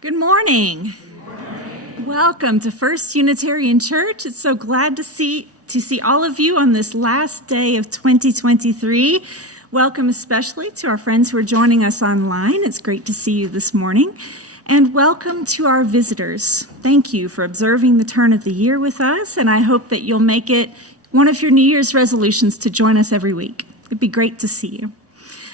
Good morning. Welcome to First Unitarian Church. It's so glad to see all of you on this last day of 2023. Welcome especially to our friends who are joining us online. It's great to see you this morning. And welcome to our visitors. Thank you for observing the turn of the year with us, and I hope that you'll make it one of your New Year's resolutions to join us every week. It'd be great to see you.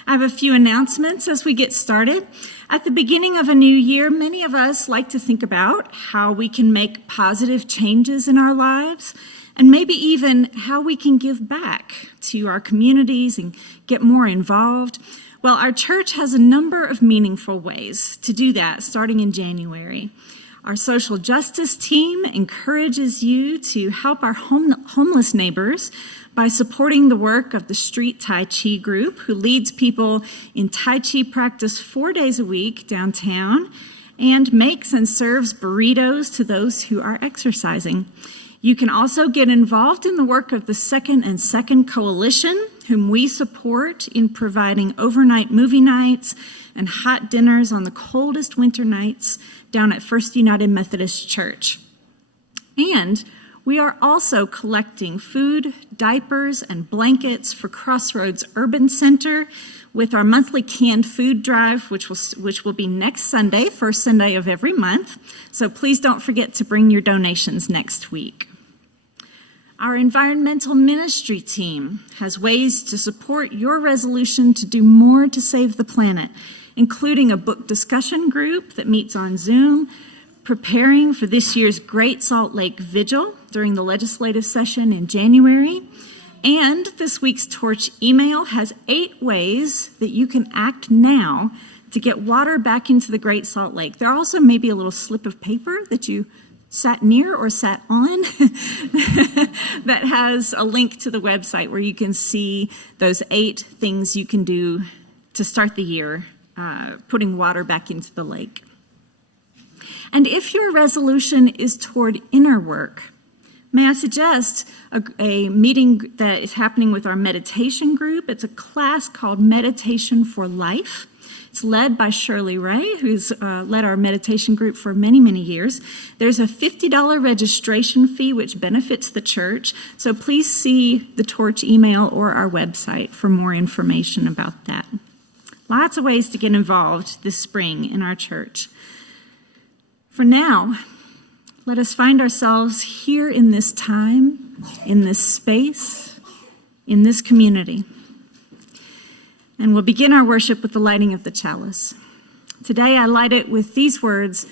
I have a few announcements as we get started. At the beginning of a new year, many of us like to think about how we can make positive changes in our lives and maybe even how we can give back to our communities and get more involved. Well, our church has a number of meaningful ways to do that starting in January. Our social justice team encourages you to help our homeless neighbors by supporting the work of the Street Tai Chi group, who leads people in Tai Chi practice 4 days a week downtown and makes and serves burritos to those who are exercising. You can also get involved in the work of the Second and Second Coalition, whom we support in providing overnight movie nights and hot dinners on the coldest winter nights down at First United Methodist Church. And we are also collecting food, diapers, and blankets for Crossroads Urban Center with our monthly canned food drive, which will be next Sunday, first Sunday of every month. So please don't forget to bring your donations next week. Our environmental ministry team has ways to support your resolution to do more to save the planet, including a book discussion group that meets on Zoom, preparing for this year's Great Salt Lake Vigil during the legislative session in January. And this week's Torch email has 8 ways that you can act now to get water back into the Great Salt Lake. There also may be a little slip of paper that you sat near or sat on that has a link to the website where you can see those 8 things you can do to start the year putting water back into the lake. And if your resolution is toward inner work, may I suggest a meeting that is happening with our meditation group. It's a class called Meditation for Life. It's led by Shirley Ray, who's led our meditation group for many, many years. There's a $50 registration fee, which benefits the church. So please see the Torch email or our website for more information about that. Lots of ways to get involved this spring in our church. For now, let us find ourselves here in this time, in this space, in this community. And we'll begin our worship with the lighting of the chalice. Today I light it with these words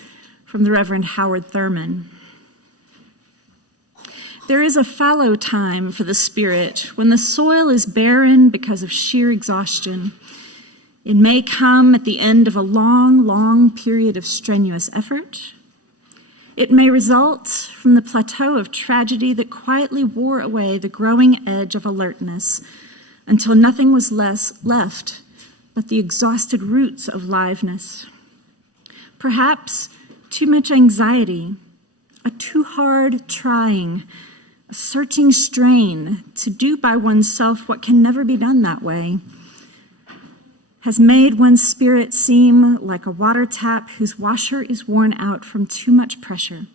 from the Reverend Howard Thurman. There is a fallow time for the spirit when the soil is barren because of sheer exhaustion. It may come at the end of a long, long period of strenuous effort. It may result from the plateau of tragedy that quietly wore away the growing edge of alertness until nothing was left but the exhausted roots of liveness. Perhaps too much anxiety, a too hard trying, a searching strain to do by oneself what can never be done that way, has made one's spirit seem like a water tap whose washer is worn out from too much pressure.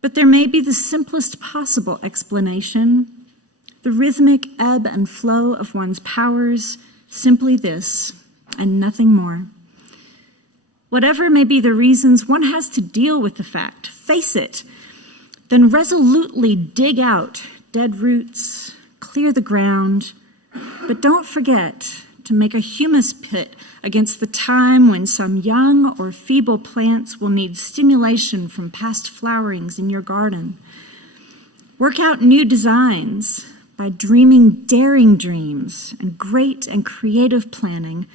But there may be the simplest possible explanation, the rhythmic ebb and flow of one's powers, simply this, and nothing more. Whatever may be the reasons, one has to deal with the fact, face it, then resolutely dig out dead roots, clear the ground, but don't forget to make a humus pit against the time when some young or feeble plants will need stimulation from past flowerings in your garden. Work out new designs by dreaming daring dreams and great and creative planning.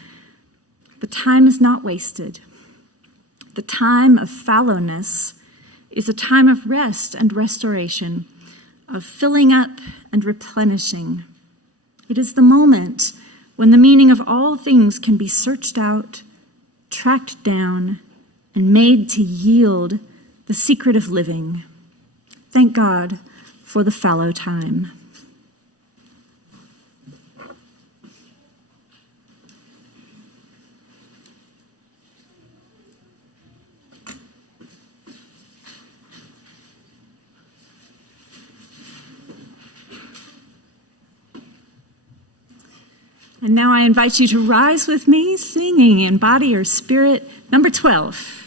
The time is not wasted. The time of fallowness is a time of rest and restoration, of filling up and replenishing. It is the moment when the meaning of all things can be searched out, tracked down, and made to yield the secret of living. Thank God for the fallow time. And now I invite you to rise with me, singing in body or spirit, number 12.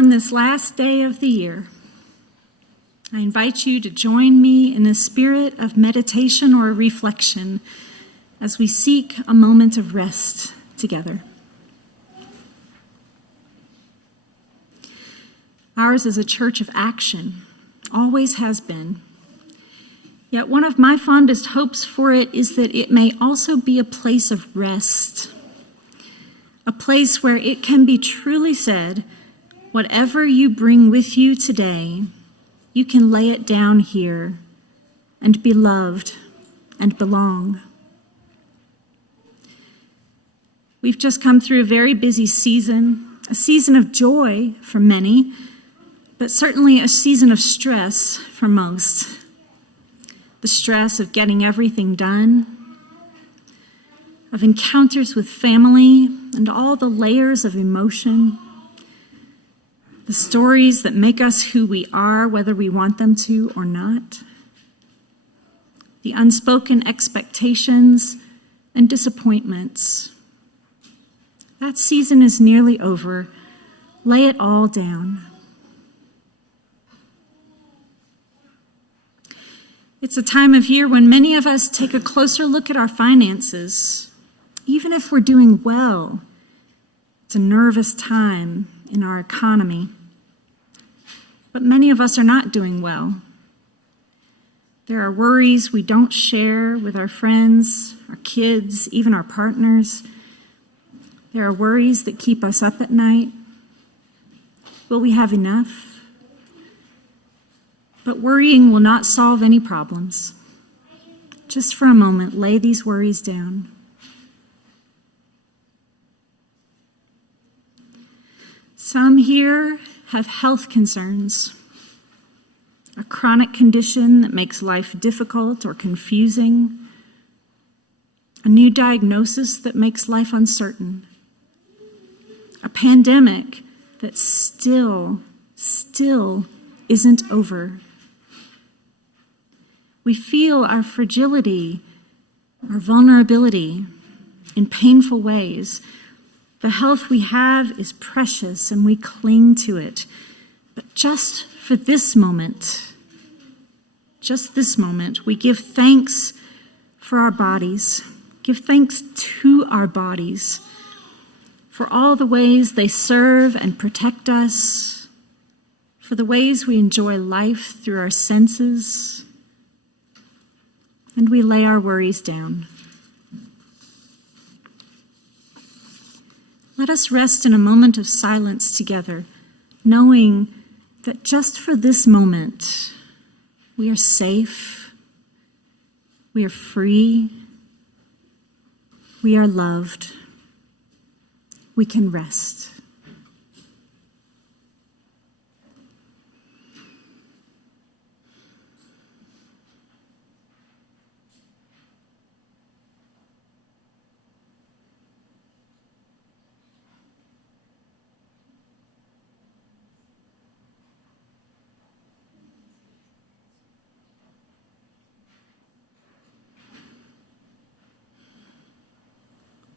On this last day of the year, I invite you to join me in a spirit of meditation or reflection as we seek a moment of rest together. Ours is a church of action, always has been. Yet one of my fondest hopes for it is that it may also be a place of rest, a place where it can be truly said, whatever you bring with you today, you can lay it down here and be loved and belong. We've just come through a very busy season, a season of joy for many, but certainly a season of stress for most. The stress of getting everything done, of encounters with family and all the layers of emotion, the stories that make us who we are, whether we want them to or not, the unspoken expectations and disappointments. That season is nearly over. Lay it all down. It's a time of year when many of us take a closer look at our finances. Even if we're doing well, it's a nervous time in our economy. But many of us are not doing well. There are worries we don't share with our friends, our kids, even our partners. There are worries that keep us up at night. Will we have enough? But worrying will not solve any problems. Just for a moment, lay these worries down. Some here have health concerns, a chronic condition that makes life difficult or confusing, a new diagnosis that makes life uncertain, a pandemic that still isn't over. We feel our fragility, our vulnerability in painful ways. The health we have is precious and we cling to it. But just for this moment, we give thanks for our bodies. Give thanks to our bodies for all the ways they serve and protect us, for the ways we enjoy life through our senses, and we lay our worries down. Let us rest in a moment of silence together, knowing that just for this moment, we are safe, we are free, we are loved, we can rest.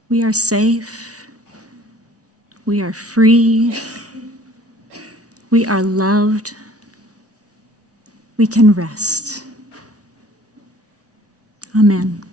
We are safe, we are free, we are loved, we can rest. Amen.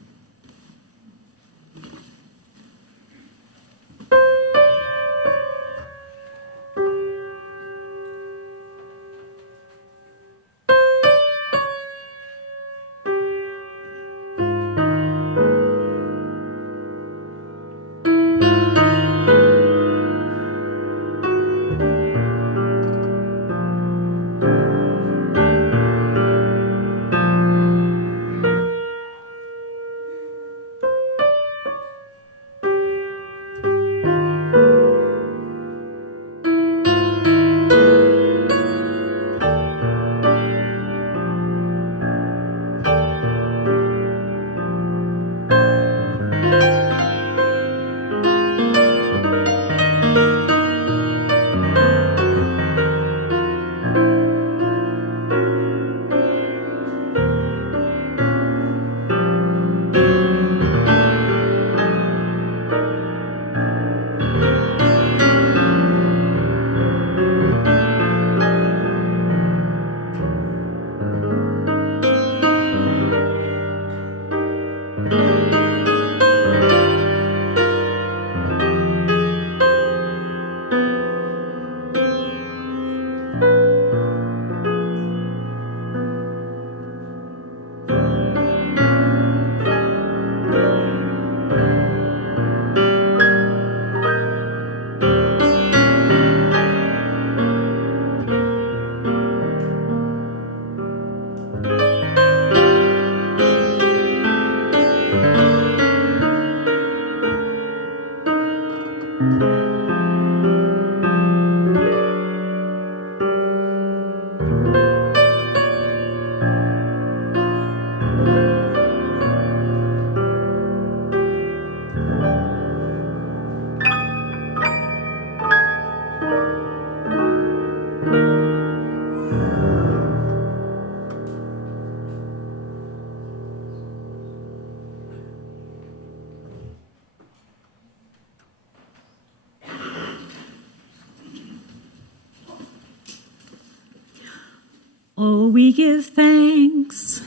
Oh, we give thanks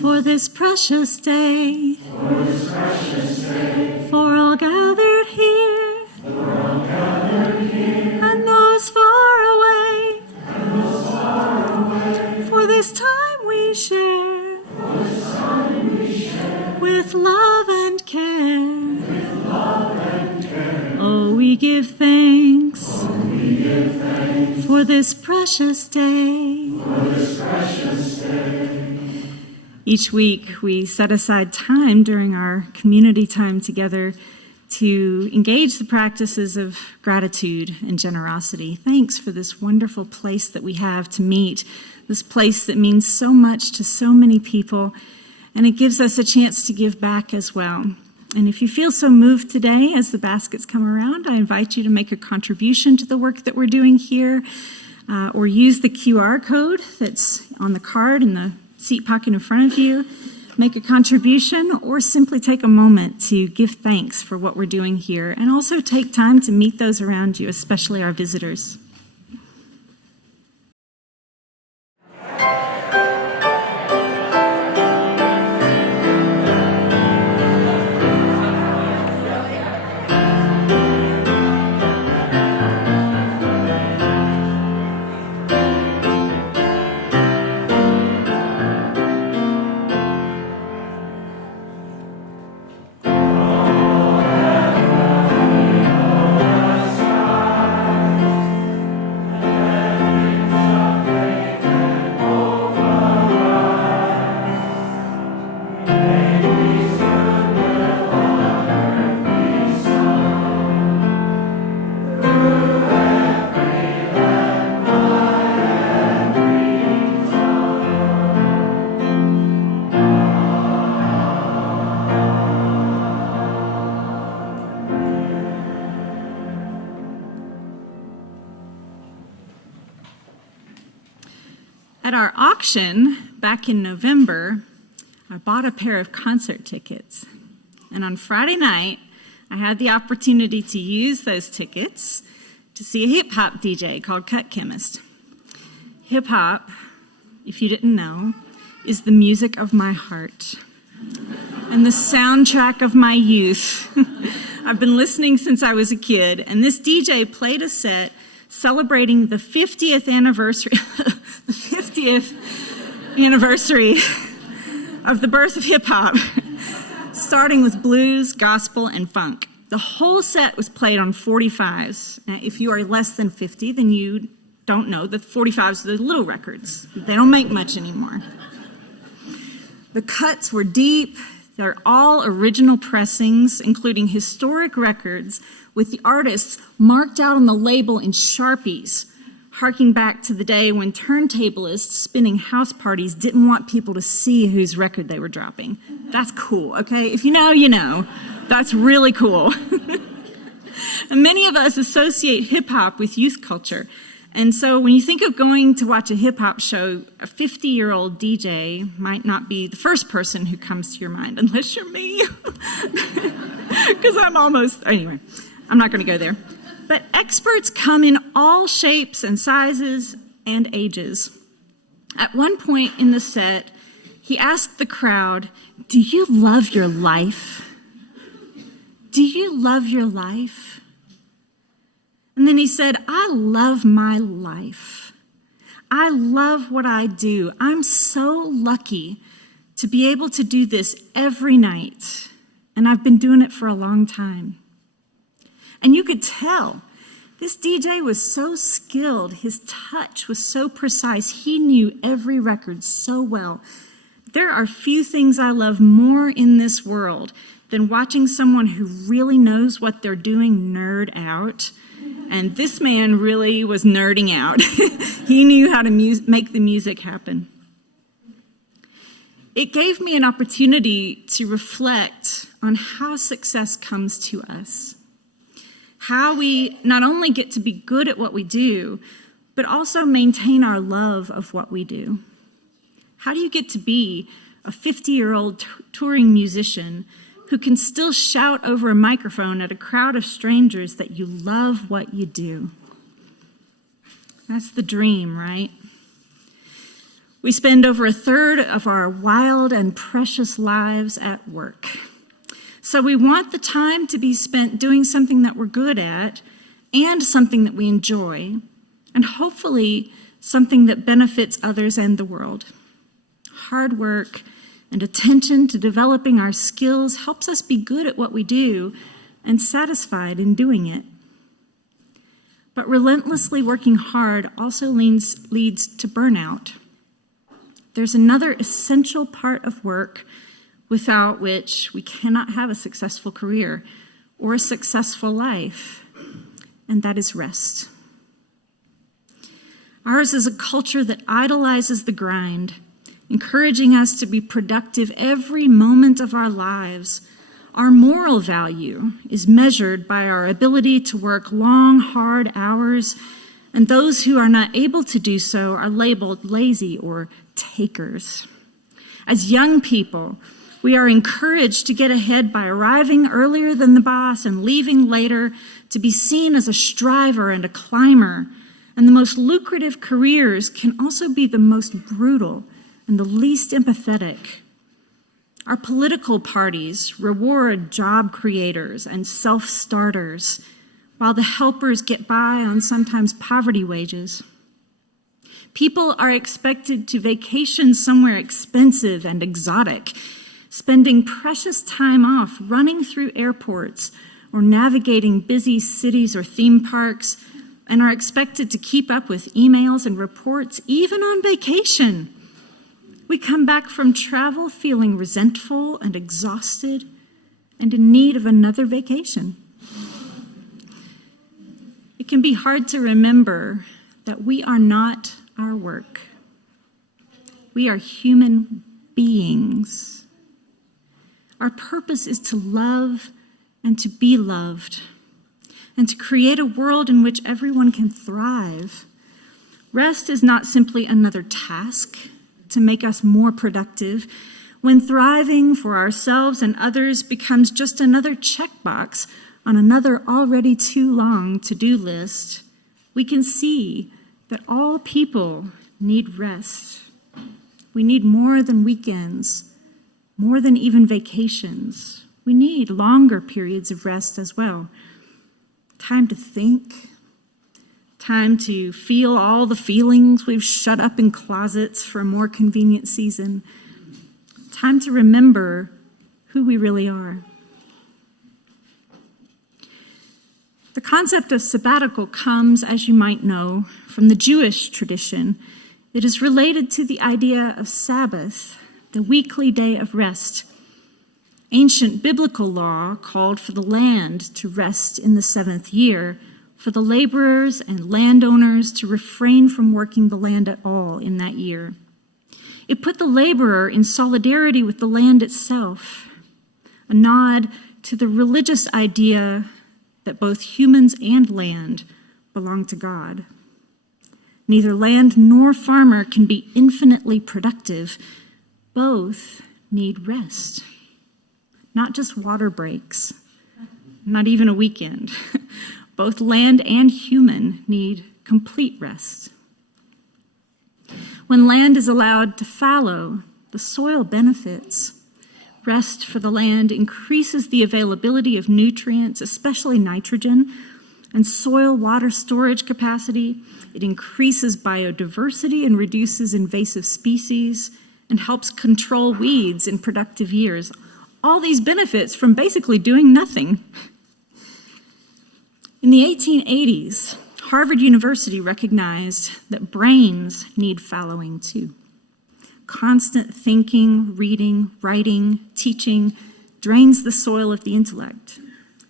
for this precious day, for all gathered here, and those far away, for this time we share, with love and care. Oh, we give thanks for this precious day. Each week we set aside time during our community time together to engage the practices of gratitude and generosity. Thanks for this wonderful place that we have to meet, this place that means so much to so many people, and it gives us a chance to give back as well. And if you feel so moved today as the baskets come around, I invite you to make a contribution to the work that we're doing here, or use the QR code that's on the card in the seat pocket in front of you, make a contribution, or simply take a moment to give thanks for what we're doing here, and also take time to meet those around you, especially our visitors. At our auction back in November, I bought a pair of concert tickets. And on Friday night, I had the opportunity to use those tickets to see a hip-hop DJ called Cut Chemist. Hip-hop, if you didn't know, is the music of my heart and the soundtrack of my youth. I've been listening since I was a kid, and this DJ played a set celebrating the 50th anniversary of the birth of hip-hop, starting with blues, gospel, and funk. The whole set was played on 45s. Now, if you are less than 50, then you don't know that 45s are the little records. They don't make much anymore. The cuts were deep. They're all original pressings, including historic records with the artists marked out on the label in Sharpies, harking back to the day when turntablists spinning house parties didn't want people to see whose record they were dropping. That's cool, okay? If you know, you know. That's really cool. And many of us associate hip-hop with youth culture. And so when you think of going to watch a hip-hop show, a 50-year-old DJ might not be the first person who comes to your mind, unless you're me. Because anyway, I'm not going to go there. But experts come in all shapes and sizes and ages. At one point in the set, he asked the crowd, "Do you love your life? Do you love your life?" And then he said, "I love my life. I love what I do. I'm so lucky to be able to do this every night. And I've been doing it for a long time." And you could tell this DJ was so skilled. His touch was so precise. He knew every record so well. There are few things I love more in this world than watching someone who really knows what they're doing nerd out. And this man really was nerding out. He knew how to make the music happen. It gave me an opportunity to reflect on how success comes to us. How we not only get to be good at what we do, but also maintain our love of what we do. How do you get to be a 50-year-old touring musician who can still shout over a microphone at a crowd of strangers that you love what you do? That's the dream, right? We spend over a third of our wild and precious lives at work. So we want the time to be spent doing something that we're good at and something that we enjoy, and hopefully something that benefits others and the world. Hard work and attention to developing our skills helps us be good at what we do and satisfied in doing it. But relentlessly working hard also leads to burnout. There's another essential part of work without which we cannot have a successful career or a successful life, and that is rest. Ours is a culture that idolizes the grind, encouraging us to be productive every moment of our lives. Our moral value is measured by our ability to work long, hard hours, and those who are not able to do so are labeled lazy or takers. As young people, we are encouraged to get ahead by arriving earlier than the boss and leaving later, to be seen as a striver and a climber. And the most lucrative careers can also be the most brutal and the least empathetic. Our political parties reward job creators and self-starters, while the helpers get by on sometimes poverty wages. People are expected to vacation somewhere expensive and exotic, spending precious time off running through airports or navigating busy cities or theme parks, and are expected to keep up with emails and reports even on vacation. We come back from travel feeling resentful and exhausted and in need of another vacation. It can be hard to remember that we are not our work. We are human beings. Our purpose is to love and to be loved, and to create a world in which everyone can thrive. Rest is not simply another task to make us more productive. When thriving for ourselves and others becomes just another checkbox on another already too long to-do list, we can see that all people need rest. We need more than weekends, more than even vacations. We need longer periods of rest as well. Time to think, time to feel all the feelings we've shut up in closets for a more convenient season. Time to remember who we really are. The concept of sabbatical comes, as you might know, from the Jewish tradition. It is related to the idea of Sabbath, the weekly day of rest. Ancient biblical law called for the land to rest in the seventh year, for the laborers and landowners to refrain from working the land at all in that year. It put the laborer in solidarity with the land itself, a nod to the religious idea that both humans and land belong to God. Neither land nor farmer can be infinitely productive. Both need rest. Not just water breaks, not even a weekend. Both land and human need complete rest. When land is allowed to fallow, the soil benefits. Rest for the land increases the availability of nutrients, especially nitrogen, and soil water storage capacity. It increases biodiversity and reduces invasive species and helps control weeds in productive years. All these benefits from basically doing nothing. In the 1880s, Harvard University recognized that brains need fallowing too. Constant thinking, reading, writing, teaching drains the soil of the intellect.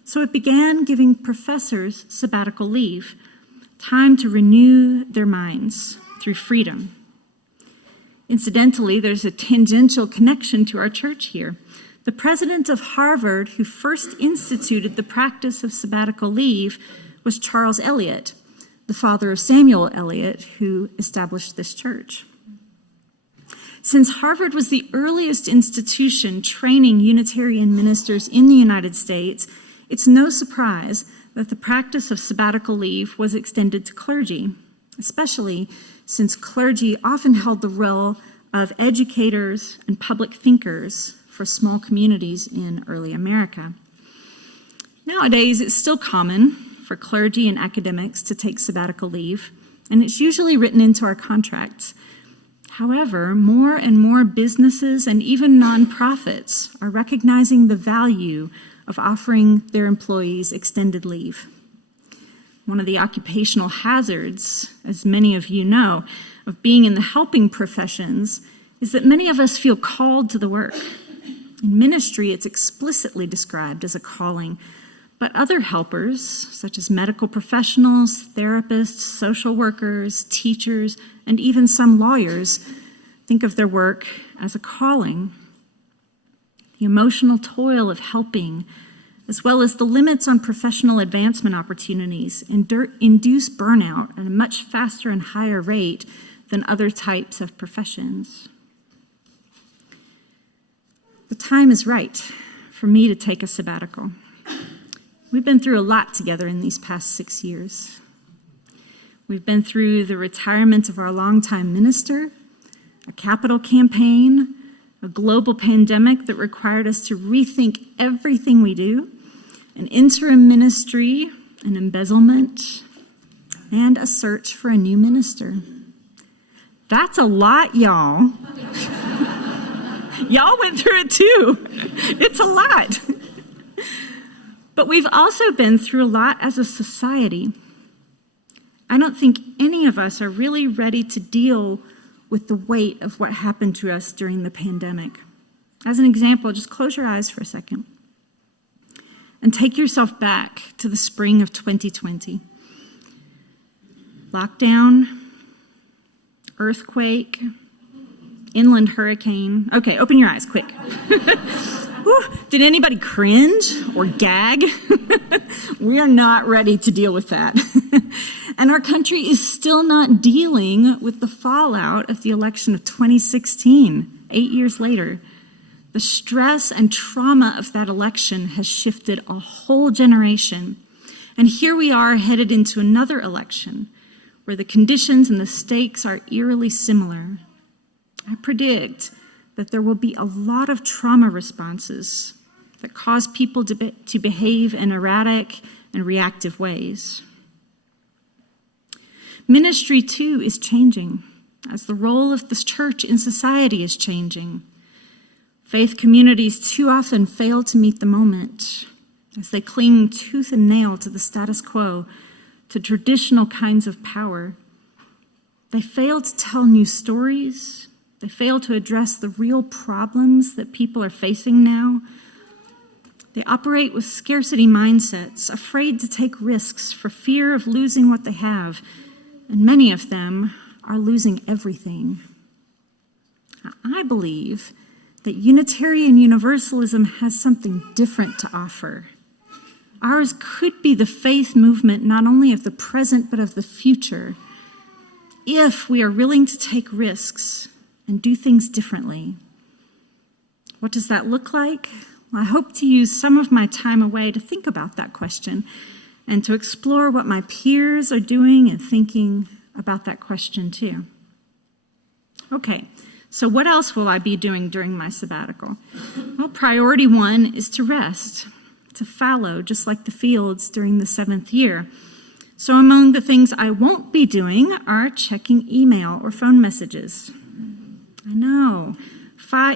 So it began giving professors sabbatical leave, time to renew their minds through freedom. Incidentally, there's a tangential connection to our church here. The president of Harvard, who first instituted the practice of sabbatical leave, was Charles Eliot, the father of Samuel Eliot, who established this church. Since Harvard was the earliest institution training Unitarian ministers in the United States, it's no surprise that the practice of sabbatical leave was extended to clergy, especially since clergy often held the role of educators and public thinkers for small communities in early America. Nowadays, it's still common for clergy and academics to take sabbatical leave, and it's usually written into our contracts. However, more and more businesses and even nonprofits are recognizing the value of offering their employees extended leave. One of the occupational hazards, as many of you know, of being in the helping professions is that many of us feel called to the work. In ministry, it's explicitly described as a calling, but other helpers, such as medical professionals, therapists, social workers, teachers, and even some lawyers, think of their work as a calling. The emotional toil of helping, as well as the limits on professional advancement opportunities, induce burnout at a much faster and higher rate than other types of professions. The time is right for me to take a sabbatical. We've been through a lot together in these past 6 years. We've been through the retirement of our longtime minister, a capital campaign, a global pandemic that required us to rethink everything we do, an interim ministry, an embezzlement, and a search for a new minister. That's a lot, y'all. Y'all went through it too. It's a lot. But we've also been through a lot as a society. I don't think any of us are really ready to deal with the weight of what happened to us during the pandemic. As an example, just close your eyes for a second and take yourself back to the spring of 2020. Lockdown, earthquake, inland hurricane. Okay, open your eyes, quick. Whew, did anybody cringe or gag? We are not ready to deal with that. And our country is still not dealing with the fallout of the election of 2016, 8 years later. The stress and trauma of that election has shifted a whole generation. And here we are headed into another election where the conditions and the stakes are eerily similar. I predict that there will be a lot of trauma responses that cause people to behave in erratic and reactive ways. Ministry, too, is changing as the role of this church in society is changing. Faith communities too often fail to meet the moment as they cling tooth and nail to the status quo, to traditional kinds of power. They fail to tell new stories. They fail to address the real problems that people are facing now. They operate with scarcity mindsets, afraid to take risks for fear of losing what they have, and many of them are losing everything. Now, I believe that Unitarian Universalism has something different to offer. Ours could be the faith movement not only of the present but of the future, if we are willing to take risks and do things differently. What does that look like? Well, I hope to use some of my time away to think about that question and to explore what my peers are doing and thinking about that question too. Okay, so what else will I be doing during my sabbatical? Well, priority one is to rest, to fallow, just like the fields during the 7th year. So among the things I won't be doing are checking email or phone messages. I know.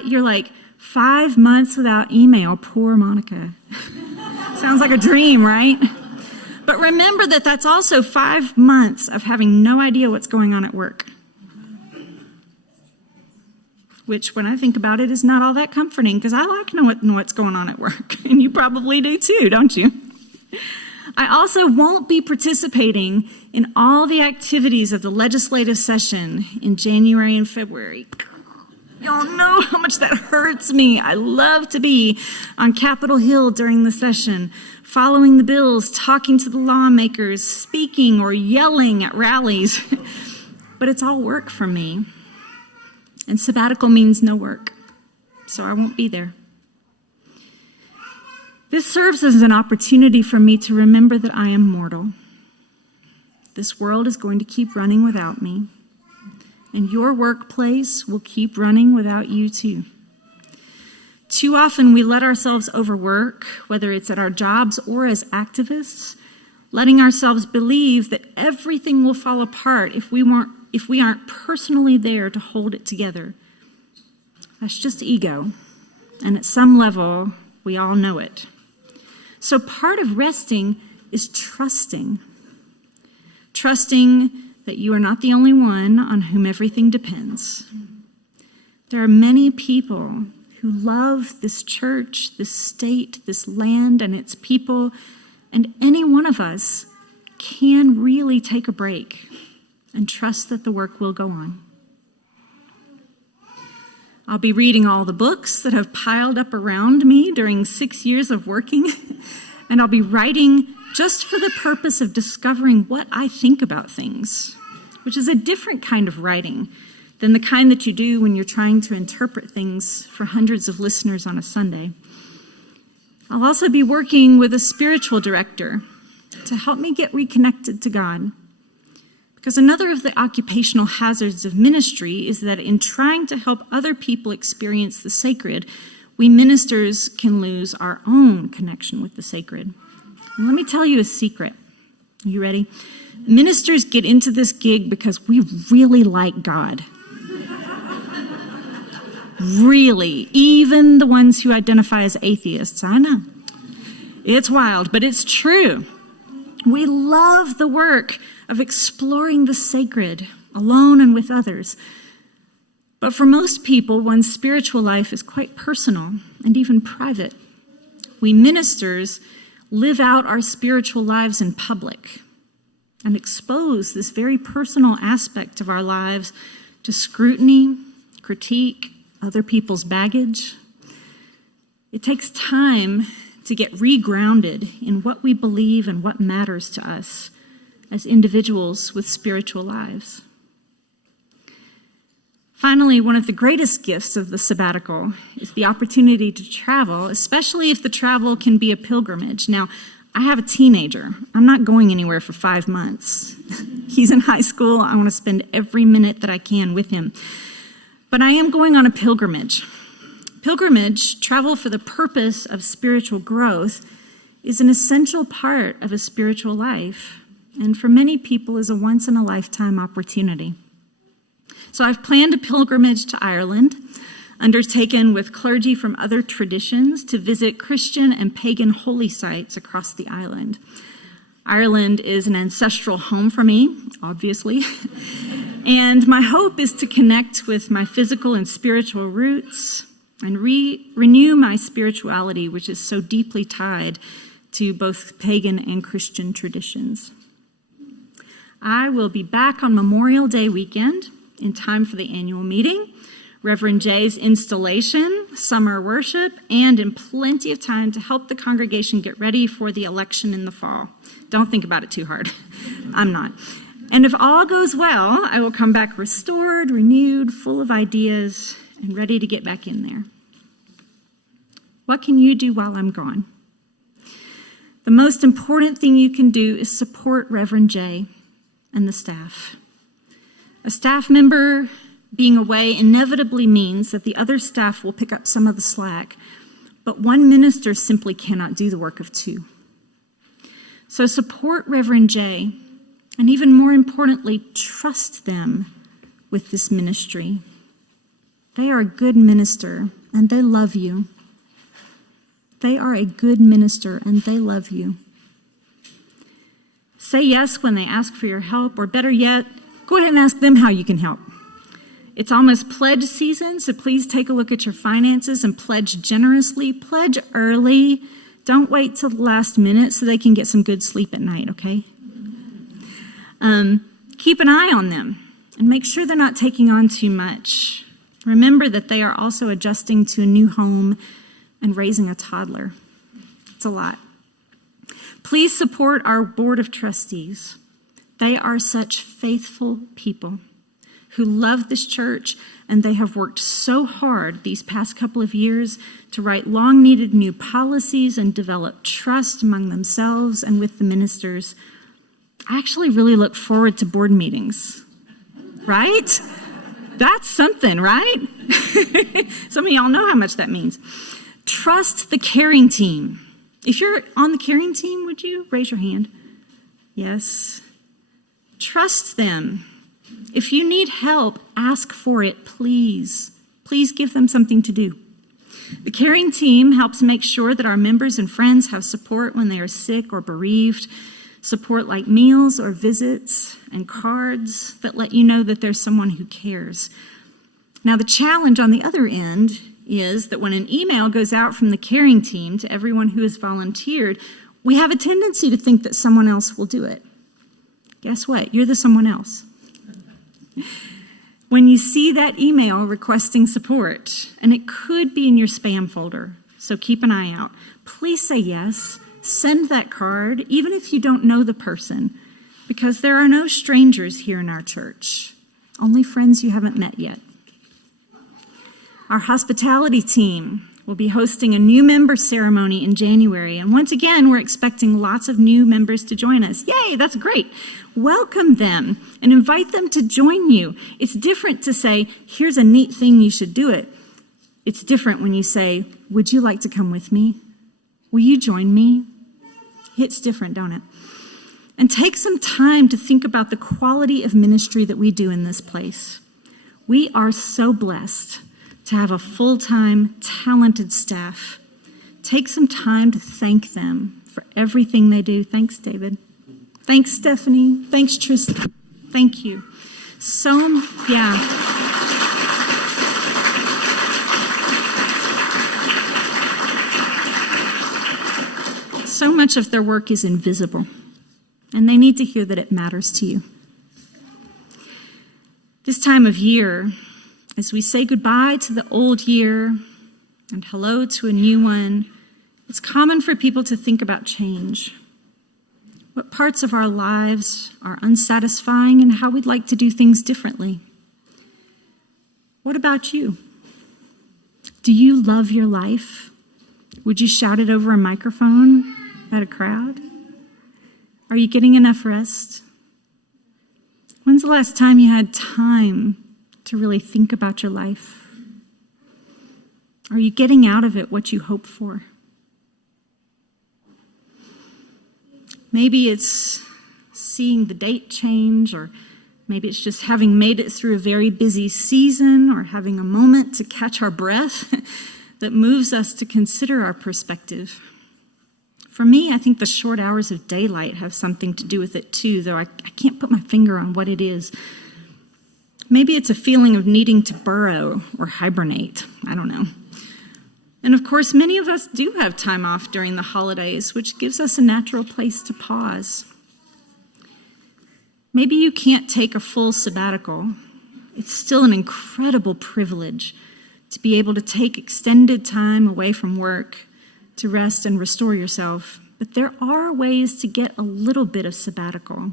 You're like, 5 months without email, poor Monica. Sounds like a dream, right? But remember that that's also 5 months of having no idea what's going on at work. Which, when I think about it, is not all that comforting, because I like knowing what's going on at work. And you probably do too, don't you? I also won't be participating in all the activities of the legislative session in January and February. Y'all know how much that hurts me. I love to be on Capitol Hill during the session, following the bills, talking to the lawmakers, speaking or yelling at rallies. But it's all work for me. And sabbatical means no work, so I won't be there. This serves as an opportunity for me to remember that I am mortal. This world is going to keep running without me, and your workplace will keep running without you too. Too often we let ourselves overwork, whether it's at our jobs or as activists, letting ourselves believe that everything will fall apart if we aren't personally there to hold it together. That's just ego, and at some level, we all know it. So part of resting is trusting. Trusting that you are not the only one on whom everything depends. There are many people who love this church, this state, this land, and its people, and any one of us can really take a break and trust that the work will go on. I'll be reading all the books that have piled up around me during 6 years of working, and I'll be writing just for the purpose of discovering what I think about things, which is a different kind of writing than the kind that you do when you're trying to interpret things for hundreds of listeners on a Sunday. I'll also be working with a spiritual director to help me get reconnected to God. Because another of the occupational hazards of ministry is that in trying to help other people experience the sacred, we ministers can lose our own connection with the sacred. And let me tell you a secret. Are you ready? Ministers get into this gig because we really like God. Really. Even the ones who identify as atheists. I know. It's wild, but it's true. We love the work of exploring the sacred, alone and with others. But for most people, one's spiritual life is quite personal and even private. We ministers live out our spiritual lives in public and expose this very personal aspect of our lives to scrutiny, critique, other people's baggage. It takes time to get regrounded in what we believe and what matters to us as individuals with spiritual lives. Finally, one of the greatest gifts of the sabbatical is the opportunity to travel, especially if the travel can be a pilgrimage. Now, I have a teenager. I'm not going anywhere for 5 months. He's in high school. I want to spend every minute that I can with him. But I am going on a pilgrimage. Pilgrimage, travel for the purpose of spiritual growth, is an essential part of a spiritual life, and for many people is a once-in-a-lifetime opportunity. So I've planned a pilgrimage to Ireland, undertaken with clergy from other traditions to visit Christian and pagan holy sites across the island. Ireland is an ancestral home for me, obviously, and my hope is to connect with my physical and spiritual roots and renew my spirituality, which is so deeply tied to both pagan and Christian traditions. I will be back on Memorial Day weekend in time for the annual meeting, Reverend Jay's installation, summer worship, and in plenty of time to help the congregation get ready for the election in the fall. Don't think about it too hard. I'm not. And if all goes well, I will come back restored, renewed, full of ideas, and ready to get back in there. What can you do while I'm gone? The most important thing you can do is support Reverend Jay and the staff. A staff member being away inevitably means that the other staff will pick up some of the slack, but one minister simply cannot do the work of two. So support Reverend Jay, and even more importantly, trust them with this ministry. They are a good minister, and they love you. They are a good minister, and they love you. Say yes when they ask for your help, or better yet, go ahead and ask them how you can help. It's almost pledge season, so please take a look at your finances and pledge generously. Pledge early. Don't wait till the last minute so they can get some good sleep at night, okay? Keep an eye on them and make sure they're not taking on too much. Remember that they are also adjusting to a new home and raising a toddler. It's a lot. Please support our board of trustees. They are such faithful people who love this church, and they have worked so hard these past couple of years to write long-needed new policies and develop trust among themselves and with the ministers. I actually really look forward to board meetings, right? That's something, right? Some of y'all know how much that means. Trust the caring team. If you're on the caring team, would you raise your hand? Yes. Trust them. If you need help, ask for it, please. Please give them something to do. The caring team helps make sure that our members and friends have support when they are sick or bereaved, support like meals or visits and cards that let you know that there's someone who cares. Now, the challenge on the other end is that when an email goes out from the caring team to everyone who has volunteered, we have a tendency to think that someone else will do it. Guess what? You're the someone else. When you see that email requesting support, and it could be in your spam folder, so keep an eye out, please say yes. Send that card, even if you don't know the person, because there are no strangers here in our church. only friends you haven't met yet. Our hospitality team will be hosting a new member ceremony in January. And once again, we're expecting lots of new members to join us. Yay, that's great. Welcome them and invite them to join you. It's different to say, here's a neat thing, you should do it. It's different when you say, would you like to come with me? Will you join me? It's different, don't it? And take some time to think about the quality of ministry that we do in this place. We are so blessed to have a full-time, talented staff. Take some time to thank them for everything they do. Thanks, David. Thanks, Stephanie. Thanks, Tristan. Thank you. So much of their work is invisible, and they need to hear that it matters to you. This time of year, as we say goodbye to the old year and hello to a new one, it's common for people to think about change. What parts of our lives are unsatisfying and how we'd like to do things differently. What about you? Do you love your life? Would you shout it over a microphone at a crowd? Are you getting enough rest? When's the last time you had time to really think about your life? Are you getting out of it what you hope for? Maybe it's seeing the date change, or maybe it's just having made it through a very busy season, or having a moment to catch our breath that moves us to consider our perspective. For me, I think the short hours of daylight have something to do with it too, though I can't put my finger on what it is. Maybe it's a feeling of needing to burrow or hibernate. I don't know. And of course, many of us do have time off during the holidays, which gives us a natural place to pause. Maybe you can't take a full sabbatical. It's still an incredible privilege to be able to take extended time away from work to rest and restore yourself. But there are ways to get a little bit of sabbatical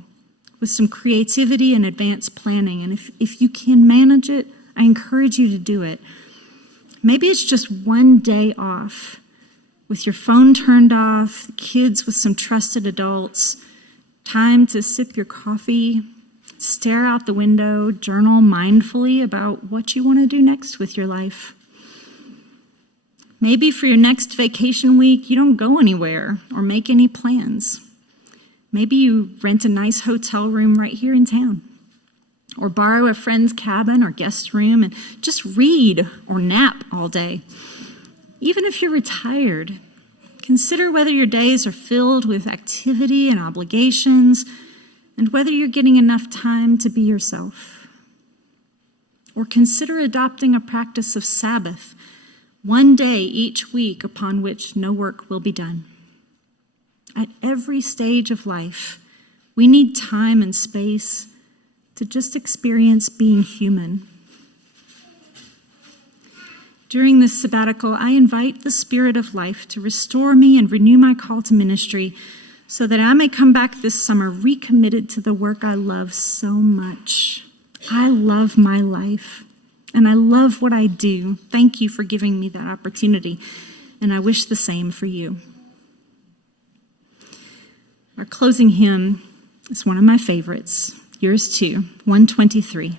with some creativity and advanced planning. And if you can manage it, I encourage you to do it. Maybe it's just one day off with your phone turned off, the kids with some trusted adults, time to sip your coffee, stare out the window, journal mindfully about what you want to do next with your life. Maybe for your next vacation week, you don't go anywhere or make any plans. Maybe you rent a nice hotel room right here in town, or borrow a friend's cabin or guest room and just read or nap all day. Even if you're retired, consider whether your days are filled with activity and obligations, and whether you're getting enough time to be yourself. Or consider adopting a practice of Sabbath, one day each week upon which no work will be done. At every stage of life, we need time and space to just experience being human. During this sabbatical, I invite the Spirit of life to restore me and renew my call to ministry so that I may come back this summer recommitted to the work I love so much. I love my life, and I love what I do. Thank you for giving me that opportunity, and I wish the same for you. Our closing hymn is one of my favorites, yours too, 123.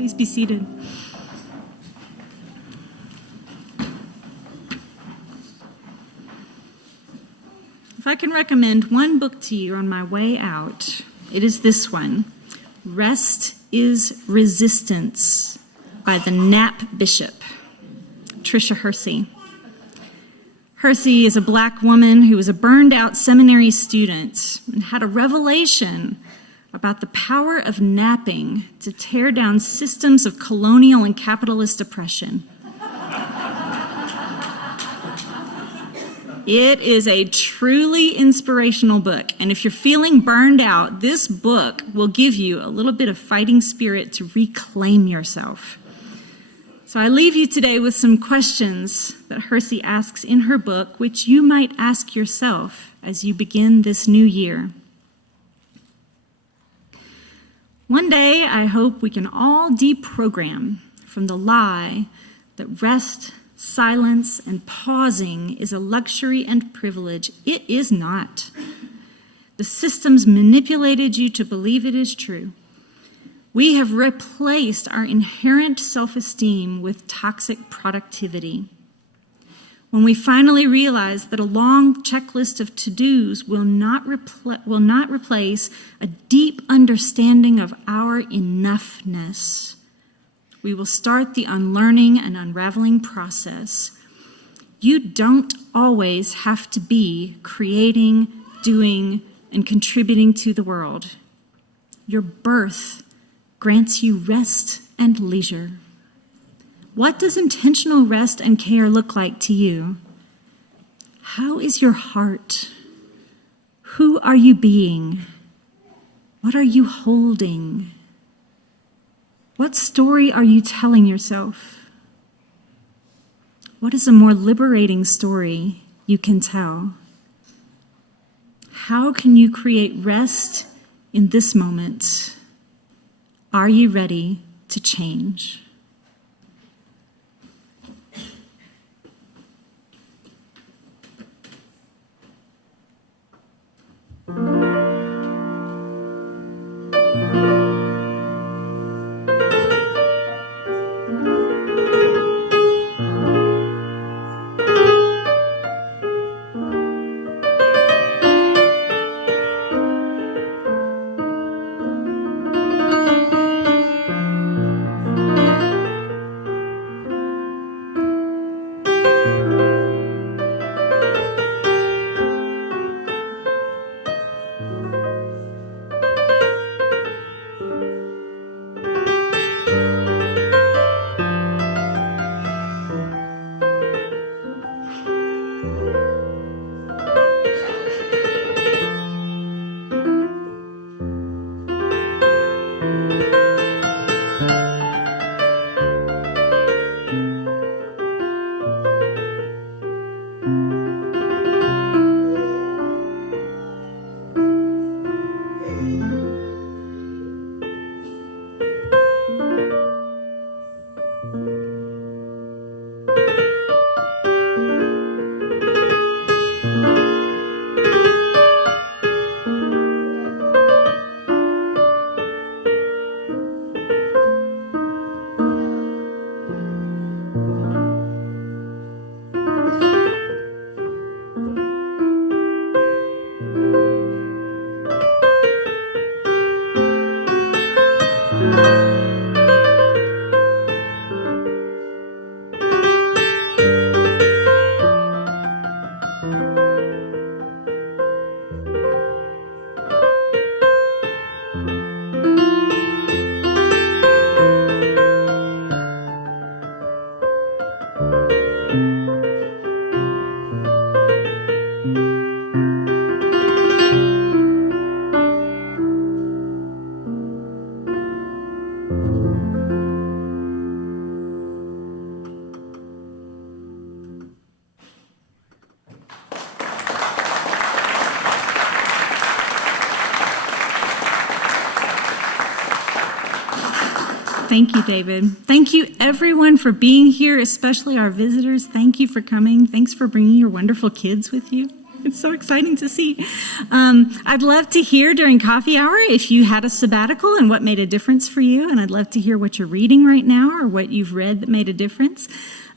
Please be seated. If I can recommend one book to you on my way out, it is this one, Rest is Resistance by the Nap Bishop, Tricia Hersey. Hersey is a Black woman who was a burned-out seminary student and had a revelation about the power of napping to tear down systems of colonial and capitalist oppression. It is a truly inspirational book, and if you're feeling burned out, this book will give you a little bit of fighting spirit to reclaim yourself. So I leave you today with some questions that Hersey asks in her book, which you might ask yourself as you begin this new year. One day, I hope we can all deprogram from the lie that rest, silence, and pausing is a luxury and privilege. It is not. The systems manipulated you to believe it is true. We have replaced our inherent self-esteem with toxic productivity. When we finally realize that a long checklist of to-dos will not replace a deep understanding of our enoughness, we will start the unlearning and unraveling process. You don't always have to be creating, doing, and contributing to the world. Your birth grants you rest and leisure. What does intentional rest and care look like to you? How is your heart? Who are you being? What are you holding? What story are you telling yourself? What is a more liberating story you can tell? How can you create rest in this moment? Are you ready to change? Thank you, David. Thank you, everyone, for being here, especially our visitors. Thank you for coming. Thanks for bringing your wonderful kids with you. It's so exciting to see. I'd love to hear during coffee hour if you had a sabbatical and what made a difference for you. And I'd love to hear what you're reading right now or what you've read that made a difference.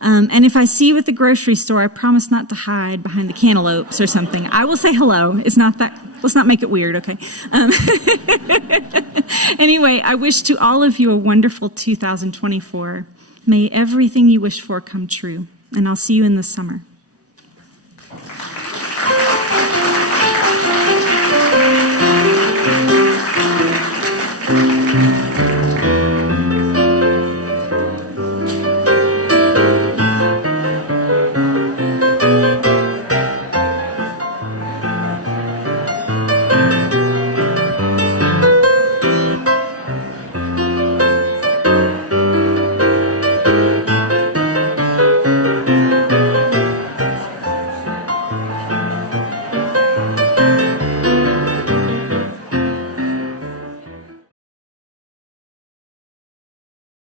And if I see you at the grocery store, I promise not to hide behind the cantaloupes or something. I will say hello. It's not that. Let's not make it weird, okay? Anyway, I wish to all of you a wonderful 2024. May everything you wish for come true. And I'll see you in the summer.